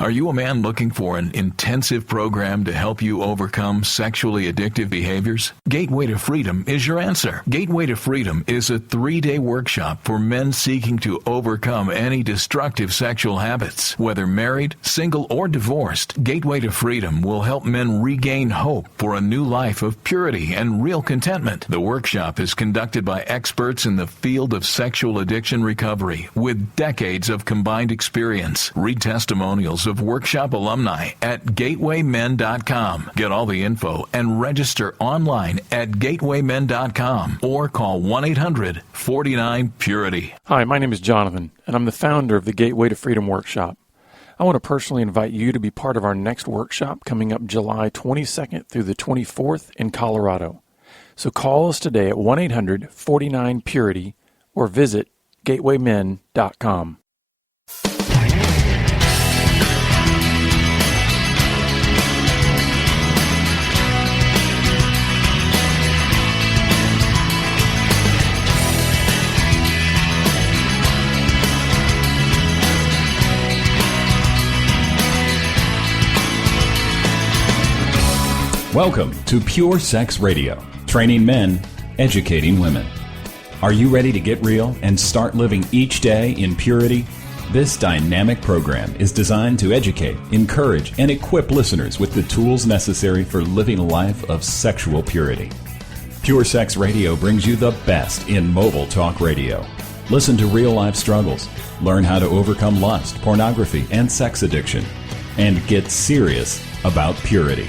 Are you a man looking for an intensive program to help you overcome sexually addictive behaviors? Gateway to Freedom is your answer. Gateway to Freedom is a 3-day workshop for men seeking to overcome any destructive sexual habits. Whether married, single, or divorced, Gateway to Freedom will help men regain hope for a new life of purity and real contentment. The workshop is conducted by experts in the field of sexual addiction recovery with decades of combined experience. Read testimonials of workshop alumni at gatewaymen.com. Get all the info and register online at gatewaymen.com or call 1-800-49-PURITY. Hi, my name is Jonathan, and I'm the founder of the Gateway to Freedom Workshop. I want to personally invite you to be part of our next workshop coming up July 22nd through the 24th in Colorado. So call us today at 1-800-49-PURITY or visit gatewaymen.com. Welcome to Pure Sex Radio, training men, educating women. Are you ready to get real and start living each day in purity? This dynamic program is designed to educate, encourage, and equip listeners with the tools necessary for living a life of sexual purity. Pure Sex Radio brings you the best in mobile talk radio. Listen to real-life struggles, learn how to overcome lust, pornography, and sex addiction, and get serious about purity.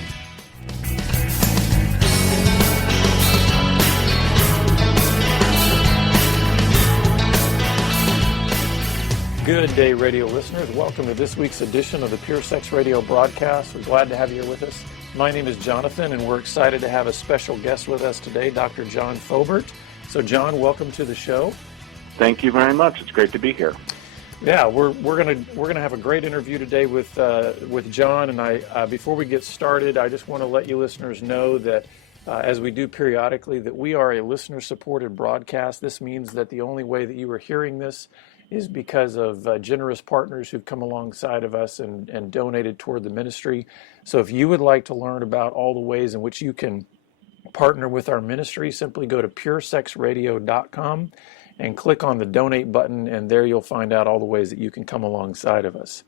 Good day, radio listeners. Welcome to this week's edition of the Pure Sex Radio broadcast. We're glad to have you here with us. My name is Jonathan, and we're excited to have a special guest with us today, Dr. John Foubert. So, John, welcome to the show. Thank you very much. It's great to be here. Yeah, we're gonna have a great interview today with John. And before we get started, I just want to let you listeners know that as we do periodically, that we are a listener-supported broadcast. This means that the only way that you are hearing this is because of generous partners who've come alongside of us and donated toward the ministry. So if you would like to learn about all the ways in which you can partner with our ministry, simply go to puresexradio.com and click on the donate button, and there you'll find out all the ways that you can come alongside of us.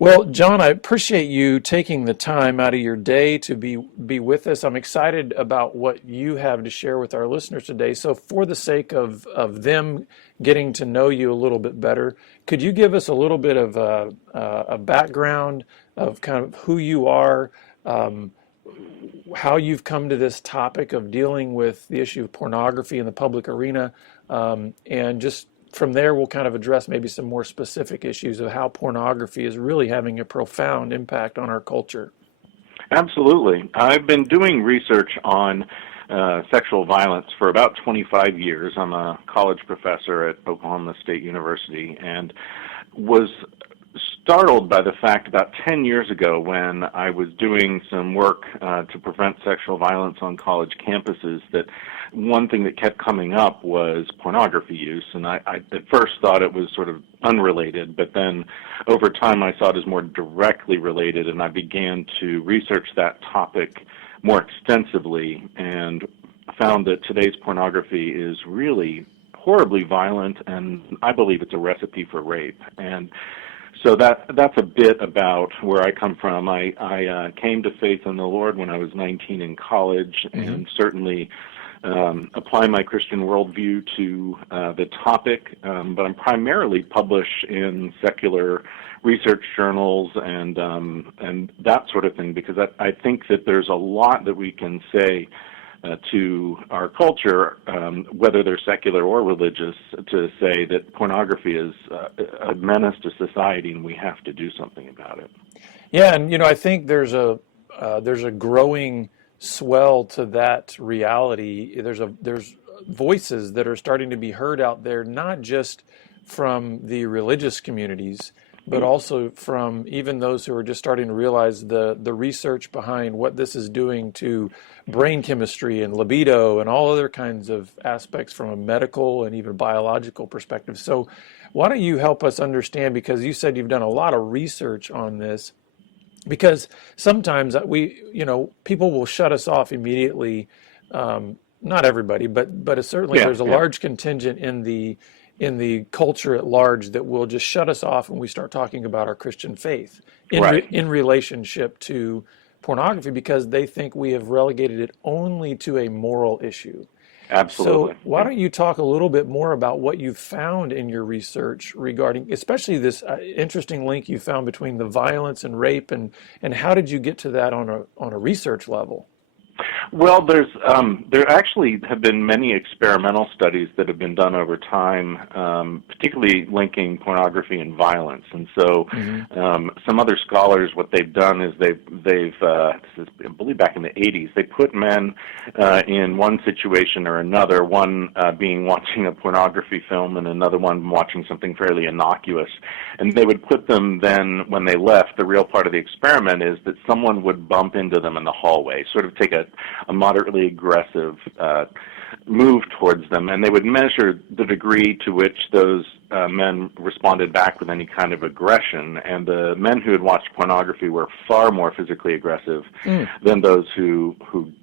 Well, John, I appreciate you taking the time out of your day to be with us. I'm excited about what you have to share with our listeners today. So for the sake of them getting to know you a little bit better, could you give us a little bit of a background of kind of who you are, how you've come to this topic of dealing with the issue of pornography in the public arena, and just from there, we'll kind of address maybe some more specific issues of how pornography is really having a profound impact on our culture. Absolutely. I've been doing research on sexual violence for about 25 years. I'm a college professor at Oklahoma State University and was startled by the fact about 10 years ago when I was doing some work to prevent sexual violence on college campuses that one thing that kept coming up was pornography use, and I at first thought it was sort of unrelated, but then over time I saw it as more directly related, and I began to research that topic more extensively and found that today's pornography is really horribly violent, and I believe it's a recipe for rape. And so that's a bit about where I come from. I came to faith in the Lord when I was 19 in college, and certainly apply my Christian worldview to the topic, but I'm primarily published in secular research journals and that sort of thing, because I think that there's a lot that we can say to our culture, whether they're secular or religious, to say that pornography is a menace to society and we have to do something about it. Yeah, and I think there's a growing swell to that reality. There's voices that are starting to be heard out there, not just from the religious communities, but also from even those who are just starting to realize the research behind what this is doing to brain chemistry and libido and all other kinds of aspects from a medical and even biological perspective. So Why don't you help us understand, because you said you've done a lot of research on this, because sometimes people will shut us off immediately. Not everybody, but certainly there's a large contingent in the culture at large that will just shut us off when we start talking about our Christian faith in relationship to pornography, because they think we have relegated it only to a moral issue. Absolutely. So why don't you talk a little bit more about what you found in your research regarding, especially this interesting link you found between the violence and rape, and how did you get to that on a research level? Well, there actually have been many experimental studies that have been done over time, particularly linking pornography and violence. And so, some other scholars, what they've done is they've this is, I believe back in the 80s, they put men in one situation or another, one being watching a pornography film and another one watching something fairly innocuous, and they would put them then, when they left, the real part of the experiment is that someone would bump into them in the hallway, sort of take a moderately aggressive move towards them, and they would measure the degree to which those men responded back with any kind of aggression. And the men who had watched pornography were far more physically aggressive than those who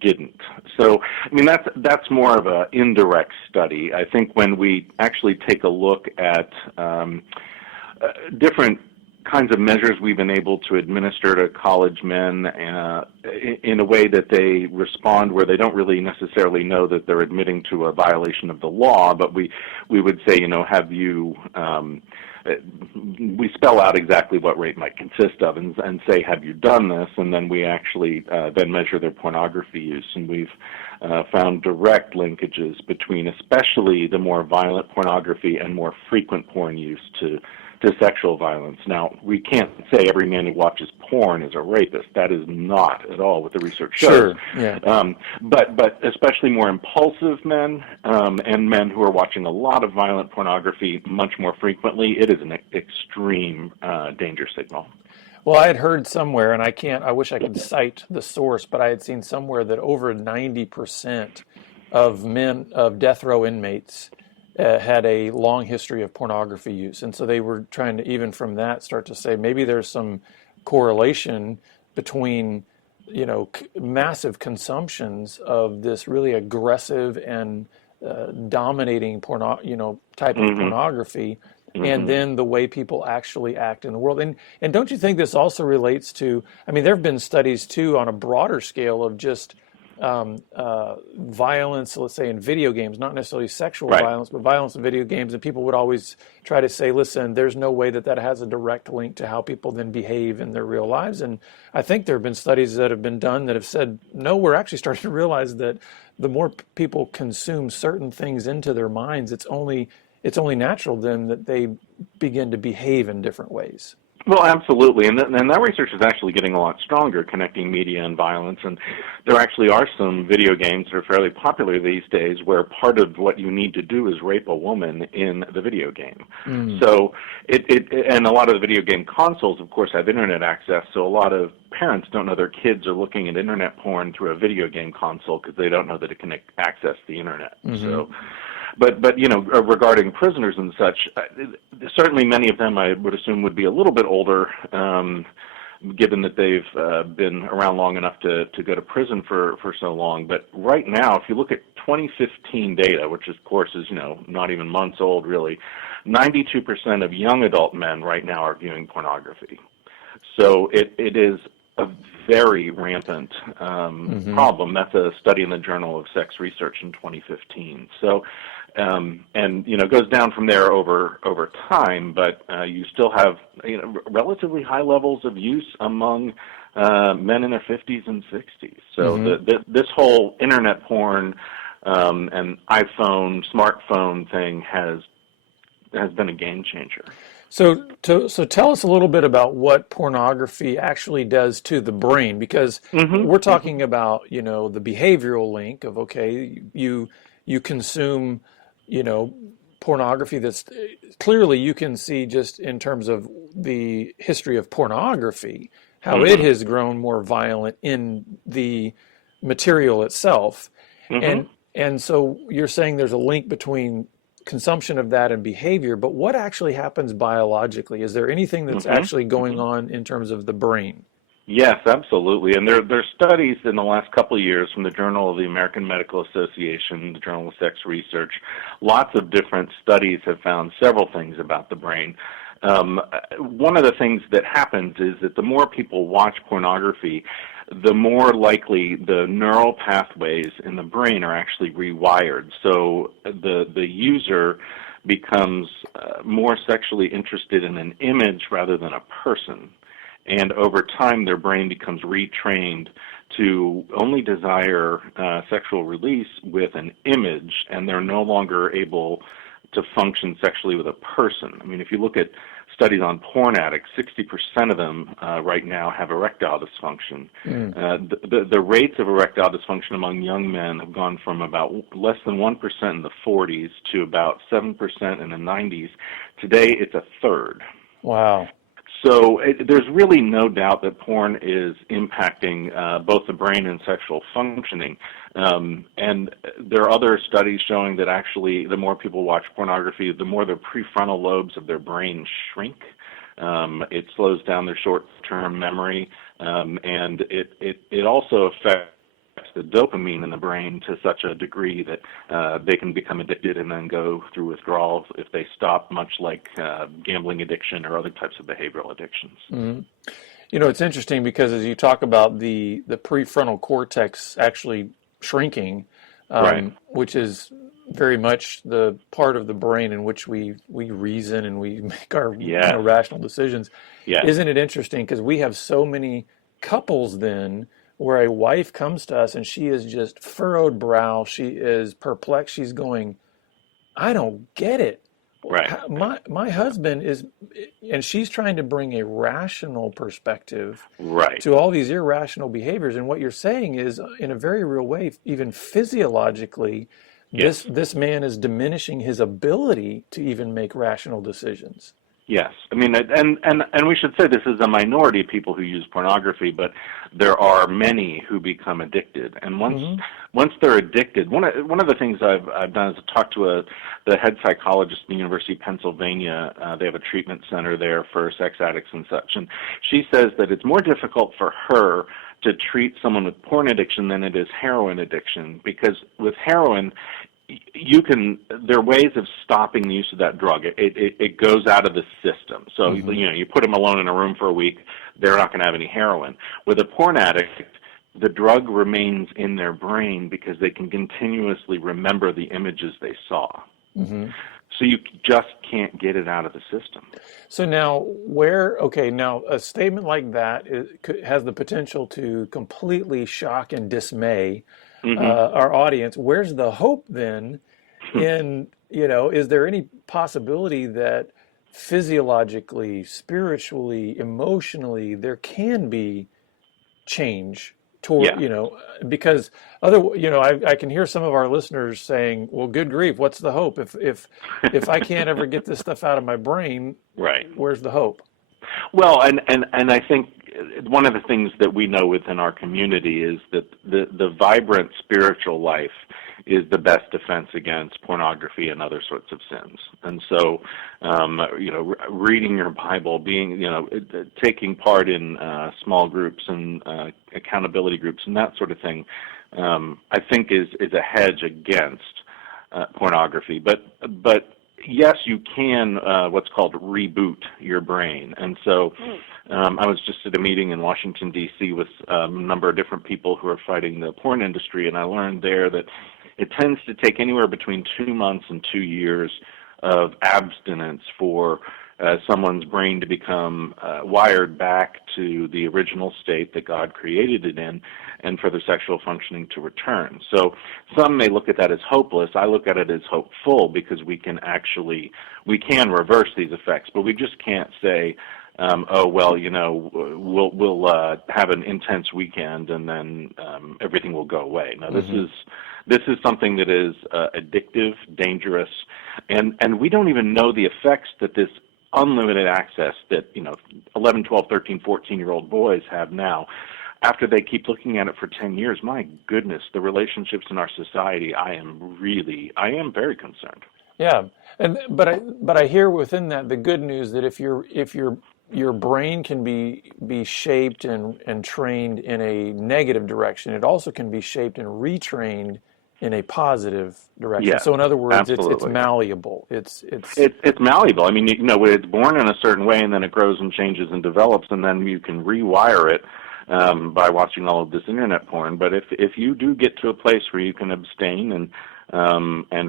didn't. So, I mean, that's more of an indirect study. I think when we actually take a look at different kinds of measures we've been able to administer to college men in a way that they respond where they don't really necessarily know that they're admitting to a violation of the law, but we would say, have you, we spell out exactly what rape might consist of and say, have you done this? And then we actually then measure their pornography use, and we've found direct linkages between especially the more violent pornography and more frequent porn use to sexual violence. Now, we can't say every man who watches porn is a rapist. That is not at all what the research shows. Sure, yeah. But especially more impulsive men and men who are watching a lot of violent pornography much more frequently, it is an extreme danger signal. Well, I had heard somewhere, and I wish I could cite the source, but I had seen somewhere that over 90% of death row inmates had a long history of pornography use. And so they were trying to, even from that, start to say maybe there's some correlation between, massive consumptions of this really aggressive and dominating type of pornography, and then the way people actually act in the world. And don't you think this also relates to, there have been studies too on a broader scale of just violence, let's say in video games, not necessarily sexual violence, but violence in video games. And people would always try to say, listen, there's no way that has a direct link to how people then behave in their real lives. And I think there have been studies that have been done that have said, no, we're actually starting to realize that the more people consume certain things into their minds, it's only natural then that they begin to behave in different ways. Well, absolutely, and that research is actually getting a lot stronger, connecting media and violence, and there actually are some video games that are fairly popular these days where part of what you need to do is rape a woman in the video game. So and a lot of the video game consoles, of course, have internet access, so a lot of parents don't know their kids are looking at internet porn through a video game console because they don't know that it can access the internet. So. But regarding prisoners and such, certainly many of them I would assume would be a little bit older, given that they've been around long enough to go to prison for so long. But right now, if you look at 2015 data, which of course is not even months old really, 92% of young adult men right now are viewing pornography. So it is a very rampant problem. That's a study in the Journal of Sex Research in 2015. So, it goes down from there over time, but you still have relatively high levels of use among men in their 50s and 60s. So this whole internet porn and iPhone, smartphone thing has been a game changer. So tell us a little bit about what pornography actually does to the brain, because we're talking about, the behavioral link of, okay, you consume, pornography that's clearly you can see just in terms of the history of pornography, how it has grown more violent in the material itself. And so you're saying there's a link between consumption of that and behavior, but what actually happens biologically? Is there anything that's actually going on in terms of the brain? Yes, absolutely. And there are studies in the last couple of years from the Journal of the American Medical Association, the Journal of Sex Research. Lots of different studies have found several things about the brain. One of the things that happens is that the more people watch pornography, the more likely the neural pathways in the brain are actually rewired. So the user becomes more sexually interested in an image rather than a person. And over time, their brain becomes retrained to only desire sexual release with an image, and they're no longer able to function sexually with a person. I mean, if you look at studies on porn addicts, 60% of them right now have erectile dysfunction. The rates of erectile dysfunction among young men have gone from about less than 1% in the 40s to about 7% in the 90s. Today, it's a third. Wow. So there's really no doubt that porn is impacting both the brain and sexual functioning. And there are other studies showing that actually the more people watch pornography, the more the prefrontal lobes of their brain shrink. It slows down their short-term memory, and it also affects the dopamine in the brain to such a degree that they can become addicted and then go through withdrawals if they stop, much like gambling addiction or other types of behavioral addictions. Mm-hmm. You know, it's interesting because as you talk about the prefrontal cortex actually shrinking, Right. which is very much the part of the brain in which we reason and we make our rational decisions. Yes. Isn't it interesting? Because we have so many couples then where a wife comes to us and she is just furrowed brow, she is perplexed, she's going, I don't get it. Right. My husband is, and she's trying to bring a rational perspective Right. to all these irrational behaviors. And what you're saying is, in a very real way, even physiologically, this man is diminishing his ability to even make rational decisions. Yes, I mean, and we should say this is a minority of people who use pornography, but there are many who become addicted. And once they're addicted, one of the things I've done is talk to the head psychologist at the University of Pennsylvania. They have a treatment center there for sex addicts and such, and she says that it's more difficult for her to treat someone with porn addiction than it is heroin addiction, because with heroin, there are ways of stopping the use of that drug. It goes out of the system. So, you put them alone in a room for a week, they're not going to have any heroin. With a porn addict, the drug remains in their brain because they can continuously remember the images they saw. Mm-hmm. So you just can't get it out of the system. So now now a statement like that has the potential to completely shock and dismay our audience. Where's the hope then in, is there any possibility that physiologically, spiritually, emotionally, there can be change toward, because I can hear some of our listeners saying, well, good grief, what's the hope? If I can't ever get this stuff out of my brain, right, where's the hope? Well, and I think one of the things that we know within our community is that the vibrant spiritual life is the best defense against pornography and other sorts of sins. And so, reading your Bible, taking part in small groups and accountability groups and that sort of thing, I think is a hedge against pornography. But yes, you can what's called reboot your brain. And so I was just at a meeting in Washington, D.C. with a number of different people who are fighting the porn industry, and I learned there that it tends to take anywhere between 2 months and 2 years of abstinence for someone's brain to become wired back to the original state that God created it in, and for their sexual functioning to return. So some may look at that as hopeless. I look at it as hopeful because we can reverse these effects, but we just can't say, we'll have an intense weekend and then everything will go away. No, this is something that is addictive, dangerous, and we don't even know the effects that this unlimited access that 11, 12, 13, 14-year-old boys have now. After they keep looking at it for 10 years, my goodness, the relationships in our society, I am very concerned. Yeah, but I hear within that the good news that if your brain can be shaped and trained in a negative direction, it also can be shaped and retrained in a positive direction. Yes, So in other words, it's absolutely. malleable. It's It's malleable. I mean, it's born in a certain way, and then it grows and changes and develops, and then you can rewire it by watching all of this internet porn. But if you do get to a place where you can abstain and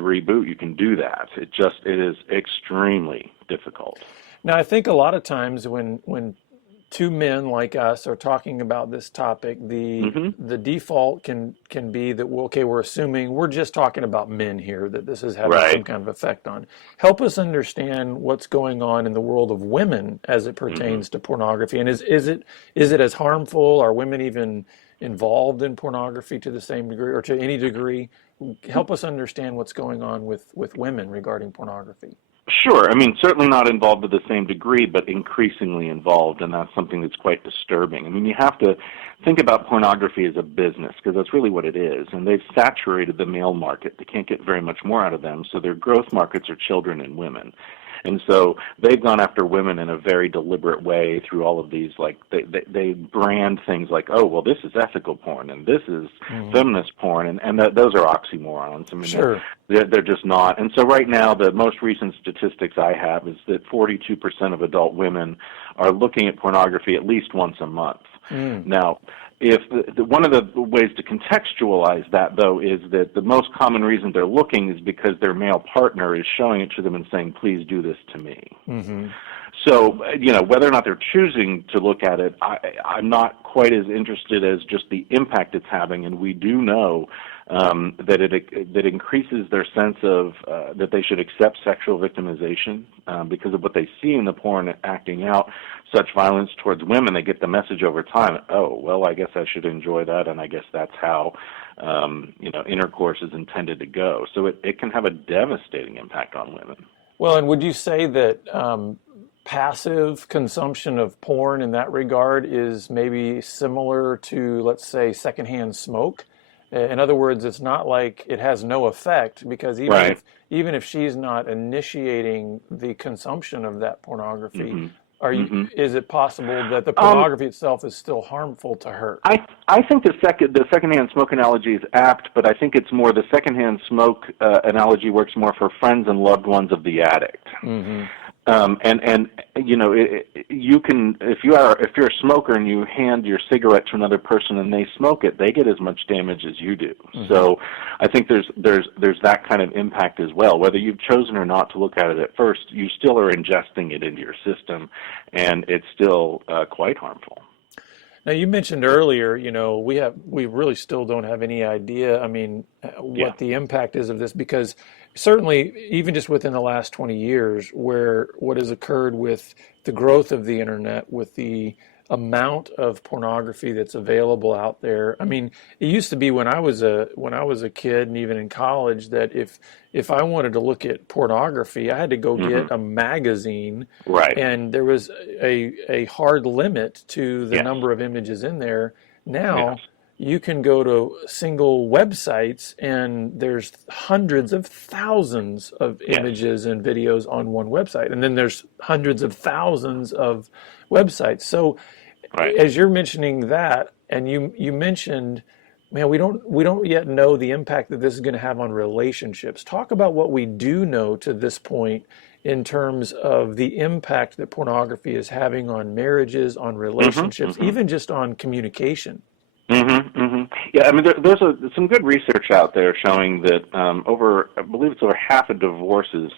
reboot, you can do that. It is extremely difficult. Now I think a lot of times when two men like us are talking about this topic, the Hmm. the default can be that we're assuming we're just talking about men here, that this is having some Right. kind of effect on. Help us understand what's going on in the world of women as it Hmm. pertains to pornography, and is it as harmful? Are women even involved in pornography to the same degree or to any degree? Help us understand what's going on with women regarding pornography. Sure. I mean, certainly not involved to the same degree, but increasingly involved, and that's something that's quite disturbing. I mean, you have to think about pornography as a business, because that's really what it is, and they've saturated the male market. They can't get very much more out of them, so their growth markets are children and women. And so they've gone after women in a very deliberate way through all of these, like, they brand things like, oh, well, this is ethical porn, and this is Hmm. feminist porn, and those are oxymorons. I mean, Sure. they're just not. And so right now, the most recent statistics I have is that 42% of adult women are looking at pornography at least once a month. Mm. Now, if one of the ways to contextualize that, though, is that the most common reason they're looking is because their male partner is showing it to them and saying, please do this to me. Hmm. So, whether or not they're choosing to look at it, I'm not quite as interested as just the impact it's having, and we do know that increases their sense of that they should accept sexual victimization because of what they see in the porn acting out such violence towards women. They get the message over time, oh, well, I guess I should enjoy that, and I guess that's how intercourse is intended to go. So it can have a devastating impact on women. Well, and would you say that passive consumption of porn in that regard is maybe similar to, let's say, secondhand smoke? In other words, it's not like it has no effect, because Right. even if she's not initiating the consumption of that pornography, Hmm. Hmm. is it possible that the Um, pornography itself is still harmful to her? I think the secondhand smoke analogy is apt, but I think it's more the secondhand smoke analogy works more for friends and loved ones of the addict. Hmm. And you can, if you're a smoker and you hand your cigarette to another person and they smoke it, they get as much damage as you do. Hmm. So I think there's that kind of impact as well. Whether you've chosen or not to look at it at first, you still are ingesting it into your system, and it's still quite harmful. Now, you mentioned earlier, we really still don't have any idea, I mean, Yeah. what the impact is of this, because certainly even just within the last 20 years, where what has occurred with the growth of the internet, with the amount of pornography that's available out there. I mean, it used to be when I was a kid and even in college, that if I wanted to look at pornography, I had to go Hmm. get a magazine, Right. and there was a hard limit to the Yes. number of images in there. Now Yes. you can go to single websites, and there's hundreds of thousands of Yes. images and videos on one website, and then there's hundreds of thousands of websites. So Right. as you're mentioning that, and you mentioned, man, we don't yet know the impact that this is going to have on relationships. Talk about what we do know to this point in terms of the impact that pornography is having on marriages, on Hmm. relationships, Hmm. even just on communication. Yeah, I mean, there's some good research out there showing that I believe it's over half of divorces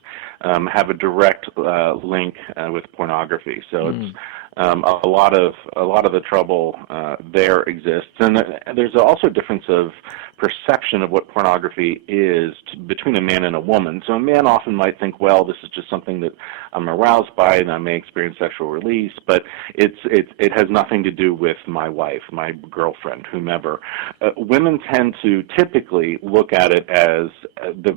have a direct link with pornography. So it's a lot of the trouble there exists, and there's also a difference of perception of what pornography is between a man and a woman. So a man often might think, well, this is just something that I'm aroused by, and I may experience sexual release, but it has nothing to do with my wife, my girlfriend, whomever. Women tend to typically look at it as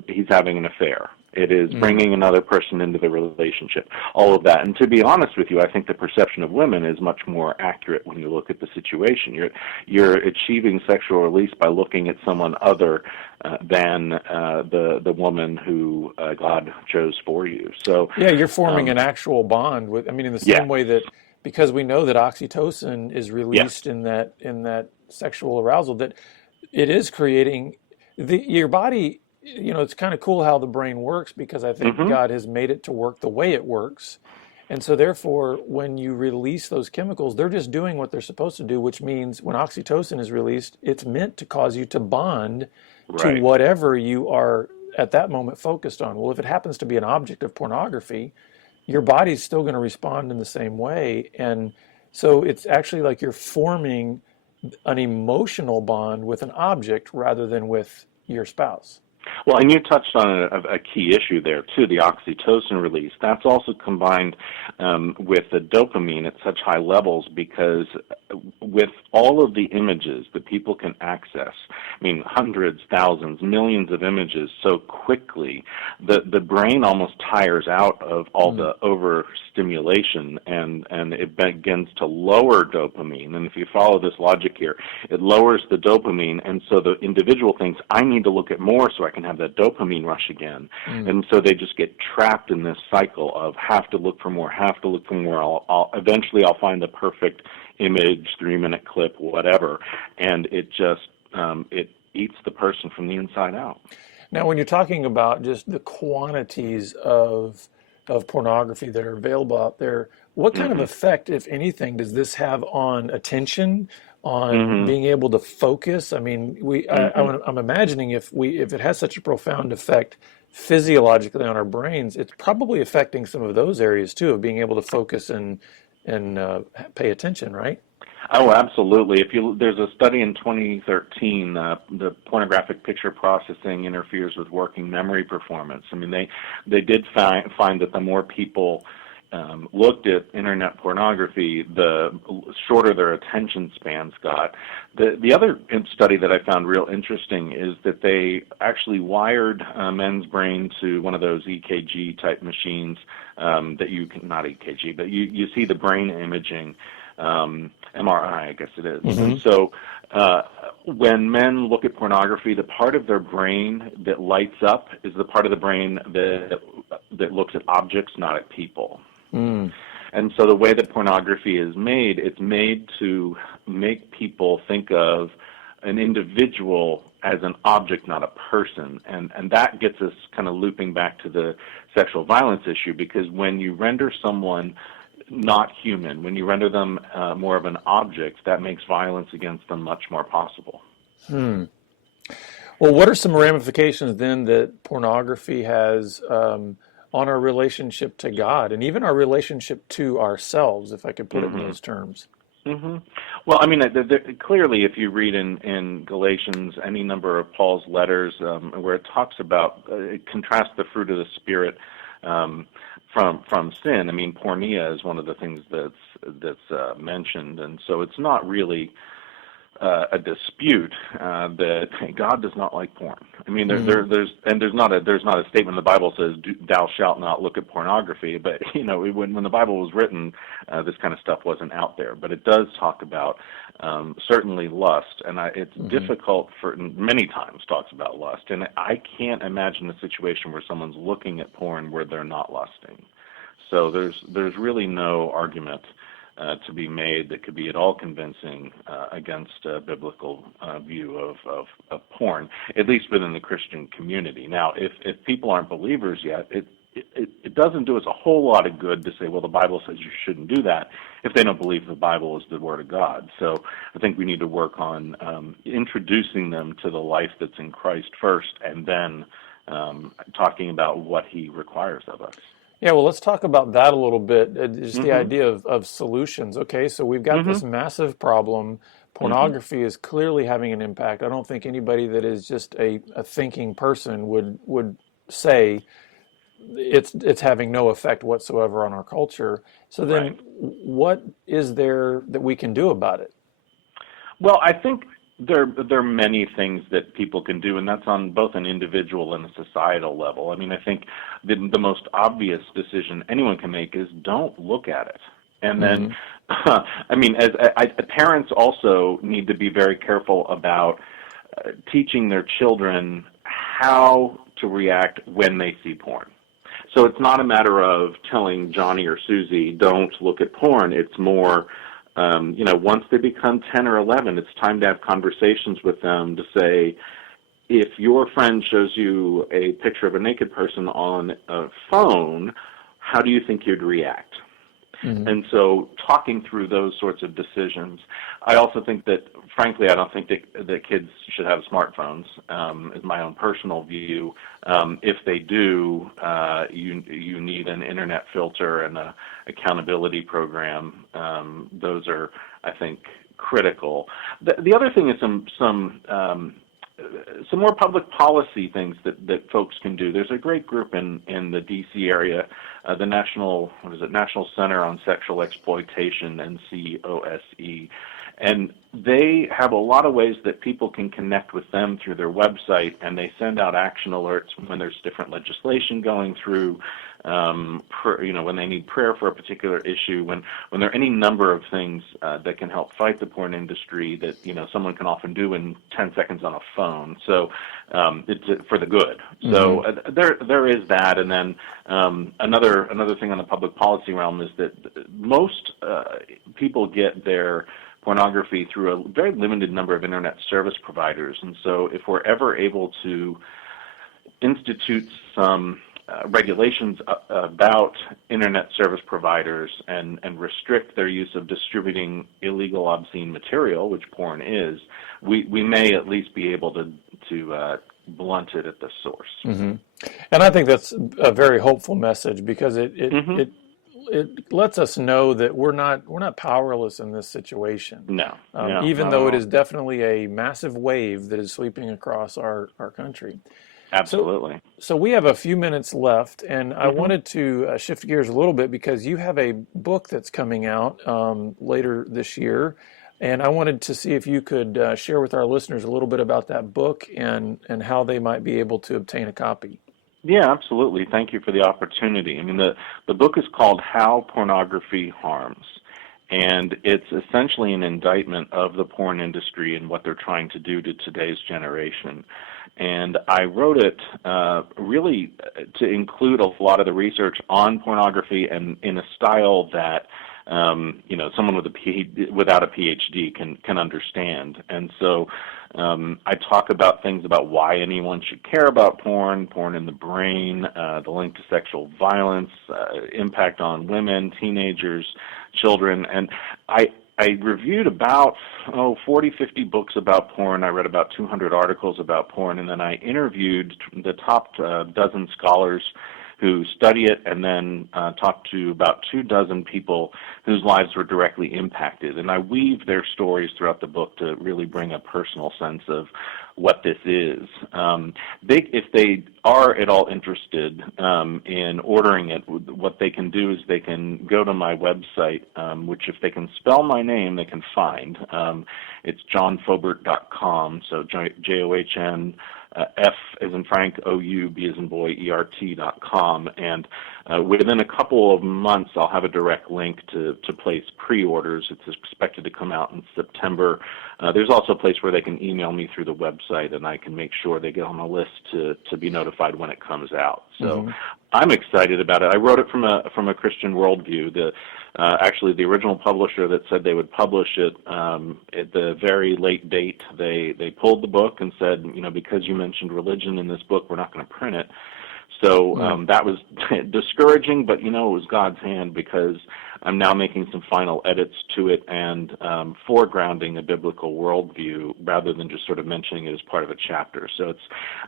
he's having an affair. It is bringing another person into the relationship, all of that. And to be honest with you, I think the perception of women is much more accurate when you look at the situation. You're achieving sexual release by looking at someone other than the woman who God chose for you. So yeah, you're forming an actual bond with. I mean, in the same way that, because we know that oxytocin is released in that sexual arousal, that it is creating your body. You know, it's kind of cool how the brain works, because I think God has made it to work the way it works. And so therefore, when you release those chemicals, they're just doing what they're supposed to do, which means when oxytocin is released, it's meant to cause you to bond to whatever you are at that moment focused on. Well, if it happens to be an object of pornography, your body's still going to respond in the same way. And so it's actually like you're forming an emotional bond with an object rather than with your spouse. Well, and you touched on a key issue there, too, the oxytocin release. That's also combined with the dopamine at such high levels, because with all of the images that people can access, I mean, hundreds, thousands, millions of images so quickly, the brain almost tires out of all the overstimulation, and it begins to lower dopamine. And if you follow this logic here, it lowers the dopamine, and so the individual thinks, I need to look at more so I can have that dopamine rush again. And so they just get trapped in this cycle of have to look for more, eventually I'll find the perfect image, 3-minute clip, whatever, and it just it eats the person from the inside out. Now, when you're talking about just the quantities of pornography that are available out there, what kind of effect, if anything, does this have on attention, on being able to focus? I mean, I'm imagining if it has such a profound effect physiologically on our brains, it's probably affecting some of those areas too, of being able to focus and pay attention, right? Oh, absolutely. There's a study in 2013, the pornographic picture processing interferes with working memory performance. I mean, they did find that the more people looked at internet pornography, the shorter their attention spans got. The other study that I found real interesting is that they actually wired men's brain to one of those EKG type machines that you can, not EKG, but you see the brain imaging, MRI, I guess it is. And so when men look at pornography, the part of their brain that lights up is the part of the brain that looks at objects, not at people. And so the way that pornography is made, it's made to make people think of an individual as an object, not a person. And that gets us kind of looping back to the sexual violence issue, because when you render someone not human, when you render them more of an object, that makes violence against them much more possible. Well, what are some ramifications then that pornography has on our relationship to God, and even our relationship to ourselves, if I could put it in those terms? Well, I mean, clearly, if you read in Galatians any number of Paul's letters where it talks about, it contrasts the fruit of the Spirit from sin. I mean, porneia is one of the things that's mentioned, and so it's not really a dispute that God does not like porn. I mean, there's not a statement in the Bible that says thou shalt not look at pornography. But you know, when the Bible was written, this kind of stuff wasn't out there. But it does talk about certainly lust, and it's difficult for many times talks about lust. And I can't imagine a situation where someone's looking at porn where they're not lusting. So there's really no argument to be made that could be at all convincing against a biblical view of porn, at least within the Christian community. Now, if people aren't believers yet, it doesn't do us a whole lot of good to say, well, the Bible says you shouldn't do that, if they don't believe the Bible is the Word of God. So I think we need to work on introducing them to the life that's in Christ first, and then talking about what He requires of us. Yeah, well, let's talk about that a little bit, just the idea of solutions. Okay, so we've got this massive problem. Pornography is clearly having an impact. I don't think anybody that is just a thinking person would say it's having no effect whatsoever on our culture. So then what is there that we can do about it? Well, I think There are many things that people can do, and that's on both an individual and a societal level. I mean, I think the most obvious decision anyone can make is don't look at it. And then, I mean, parents also need to be very careful about teaching their children how to react when they see porn. So it's not a matter of telling Johnny or Susie, don't look at porn. It's more, once they become 10 or 11, it's time to have conversations with them to say, if your friend shows you a picture of a naked person on a phone, how do you think you'd react? And so talking through those sorts of decisions. I also think that, frankly, I don't think that kids should have smartphones, is my own personal view. If they do, you need an internet filter and a accountability program. Those are, I think, critical. The other thing is some more public policy things that folks can do. There's a great group in the D.C. area, the National Center on Sexual Exploitation, NCOSE, and they have a lot of ways that people can connect with them through their website, and they send out action alerts when there's different legislation going through, when they need prayer for a particular issue, when there are any number of things that can help fight the porn industry that someone can often do in 10 seconds on a phone. So it's for the good. So there is that, and then another thing on the public policy realm is that most people get their pornography through a very limited number of internet service providers, and so if we're ever able to institute some regulations about internet service providers and restrict their use of distributing illegal obscene material, which porn is, we may at least be able to blunt it at the source. And I think that's a very hopeful message, because it lets us know that we're not powerless in this situation. No, even though it is definitely a massive wave that is sweeping across our country. Absolutely. So we have a few minutes left, and I wanted to shift gears a little bit, because you have a book that's coming out later this year, and I wanted to see if you could share with our listeners a little bit about that book and how they might be able to obtain a copy. Yeah, absolutely. Thank you for the opportunity. I mean, the book is called How Pornography Harms, and it's essentially an indictment of the porn industry and what they're trying to do to today's generation. And I wrote it really to include a lot of the research on pornography, and in a style that someone without a PhD can understand. And so I talk about things about why anyone should care about porn in the brain, the link to sexual violence, impact on women, teenagers, children, and I reviewed about 40, 50 books about porn. I read about 200 articles about porn, and then I interviewed the top dozen scholars who study it, and then talked to about 24 people whose lives were directly impacted. And I weave their stories throughout the book to really bring a personal sense of what this is. If they are at all interested in ordering it, what they can do is they can go to my website, which if they can spell my name, they can find. It's johnfoubert.com, so John, F as in Frank, O-U, B as in boy, ERT.com, and within a couple of months I'll have a direct link to place pre-orders. It's expected to come out in September. There's also a place where they can email me through the website, and I can make sure they get on the list to be notified when it comes out. So I'm excited about it. I wrote it from a Christian worldview. Actually, the original publisher that said they would publish it at the very late date, they pulled the book and said, because you mentioned religion in this book, we're not going to print it. So that was discouraging, but it was God's hand, because I'm now making some final edits to it and foregrounding a biblical worldview rather than just sort of mentioning it as part of a chapter. So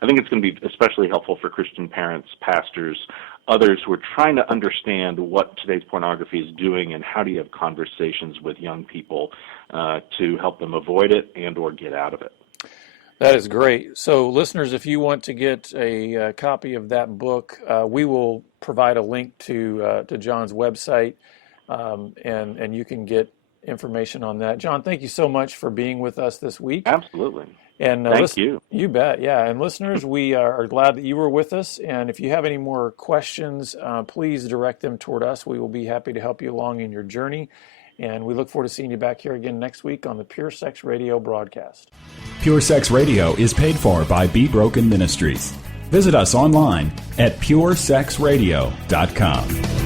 I think it's going to be especially helpful for Christian parents, pastors, others who are trying to understand what today's pornography is doing and how do you have conversations with young people to help them avoid it and or get out of it. That is great. So listeners, if you want to get a copy of that book, we will provide a link to John's website, and you can get information on that. John, thank you so much for being with us this week. Absolutely. And thank you. You bet. Yeah. And listeners, we are glad that you were with us. And if you have any more questions, please direct them toward us. We will be happy to help you along in your journey. And we look forward to seeing you back here again next week on the Pure Sex Radio broadcast. Pure Sex Radio is paid for by Be Broken Ministries. Visit us online at puresexradio.com.